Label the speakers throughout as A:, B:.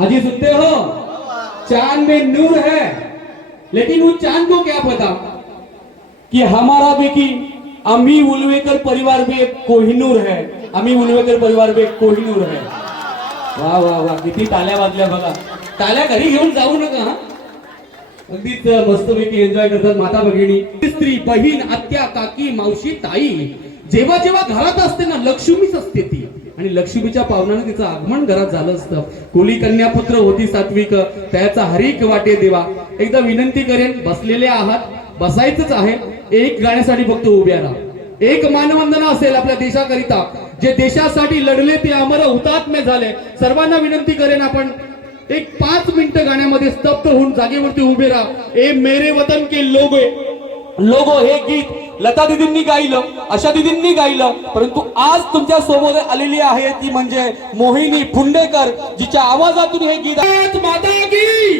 A: अजी सुनते हो? चांद में नूर है। लेकिन उस चांद को क्या पता? कि हमारा भी की आम्ही उलवेकर परिवार में एक कोहिनूर है। आम्ही उलवेकर परिवार में एक कोहिनूर है। वा वा वा किती टाल्या वाजल्या बघा. टाल्या घरी घेऊन जाऊ नका अगदीच मस्तपैकी एन्जॉय करतात माता भगिनी. स्त्री बहीण आत्या काकी मावशी ताई. जेव्हा जेव्हा घरात असते ना लक्ष्मीच असते ती. आणि लक्ष्मीच्या पावनानं तिचं आगमन घरात झालं असतं. कोली कन्यापुत्र होती सात्विक. त्याचा हरिक वाटे देवा. एकदा विनंती करेन बसलेले आहात बसायचंच आहे. एक गाण्यासाठी फक्त उभ्या राहा. एक मानवंदना असेल आपल्या देशाकरिता. जे देशासाठी लढले ते अमर हुतात्मे झाले. सर्वांना विनंती करेन आपण एक पाच मिनिटं गाण्यामध्ये स्तब्ध होऊन जागेवरती उभे राहा. ए मेरे वतन के लोगो लोगो हे गीत लता दिदींनी गायलं अशा दिदींनी गायलं परंतु आज तुमच्यासमोर आलेली आहे ती म्हणजे मोहिनी फुंडेकर जिच्या आवाजातून हे गीत माता की!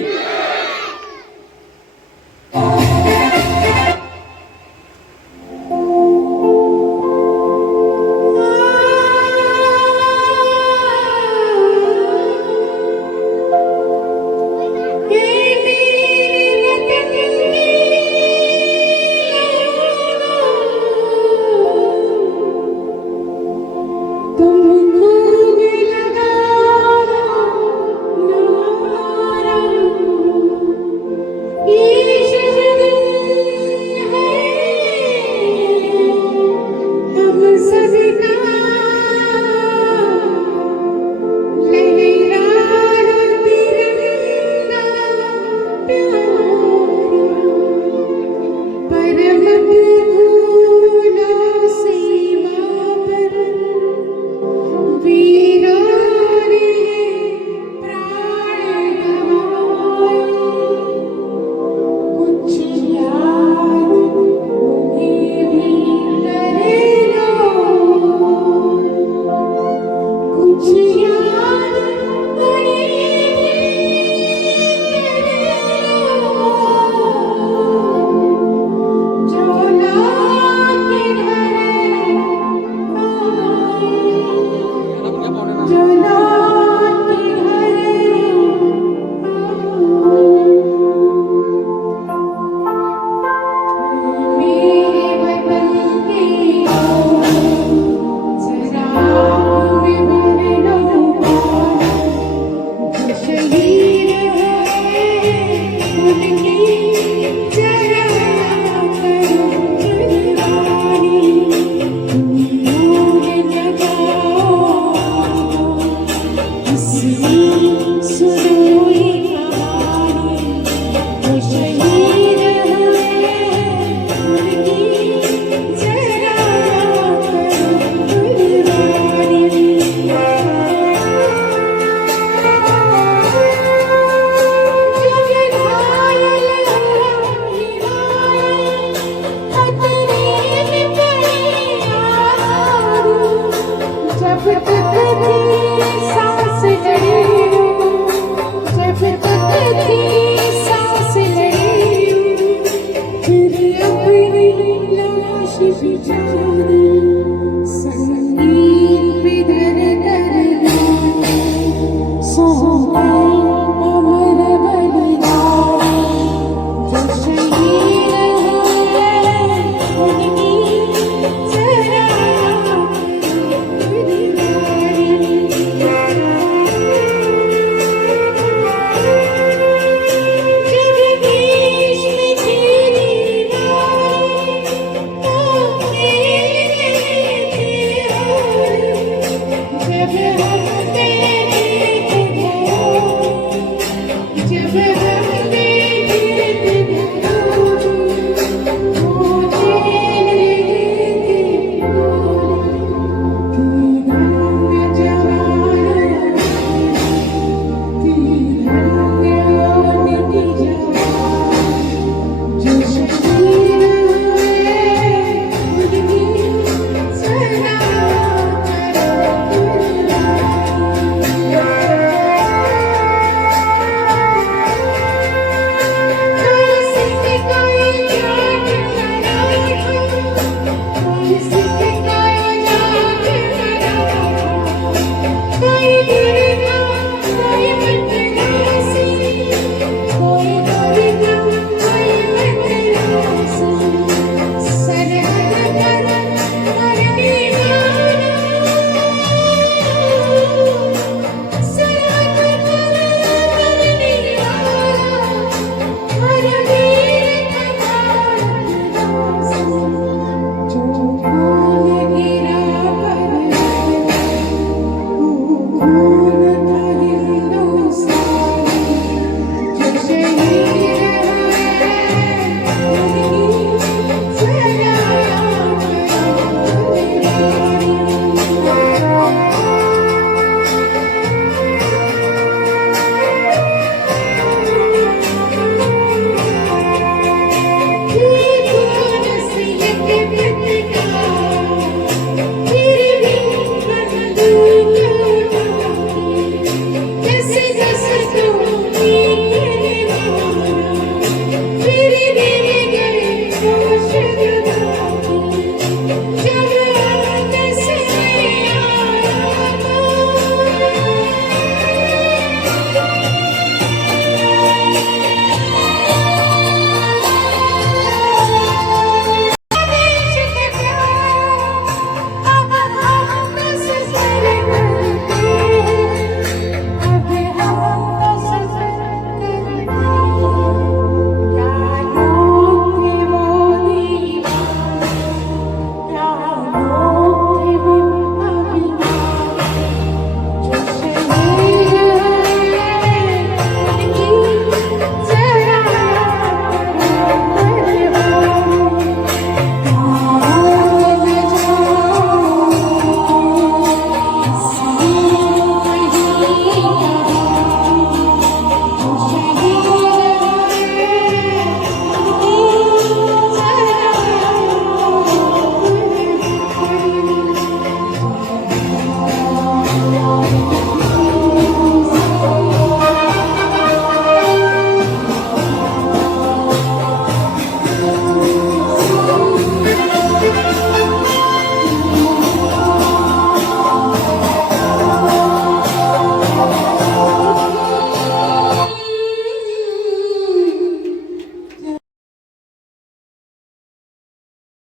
B: hoşça kalın.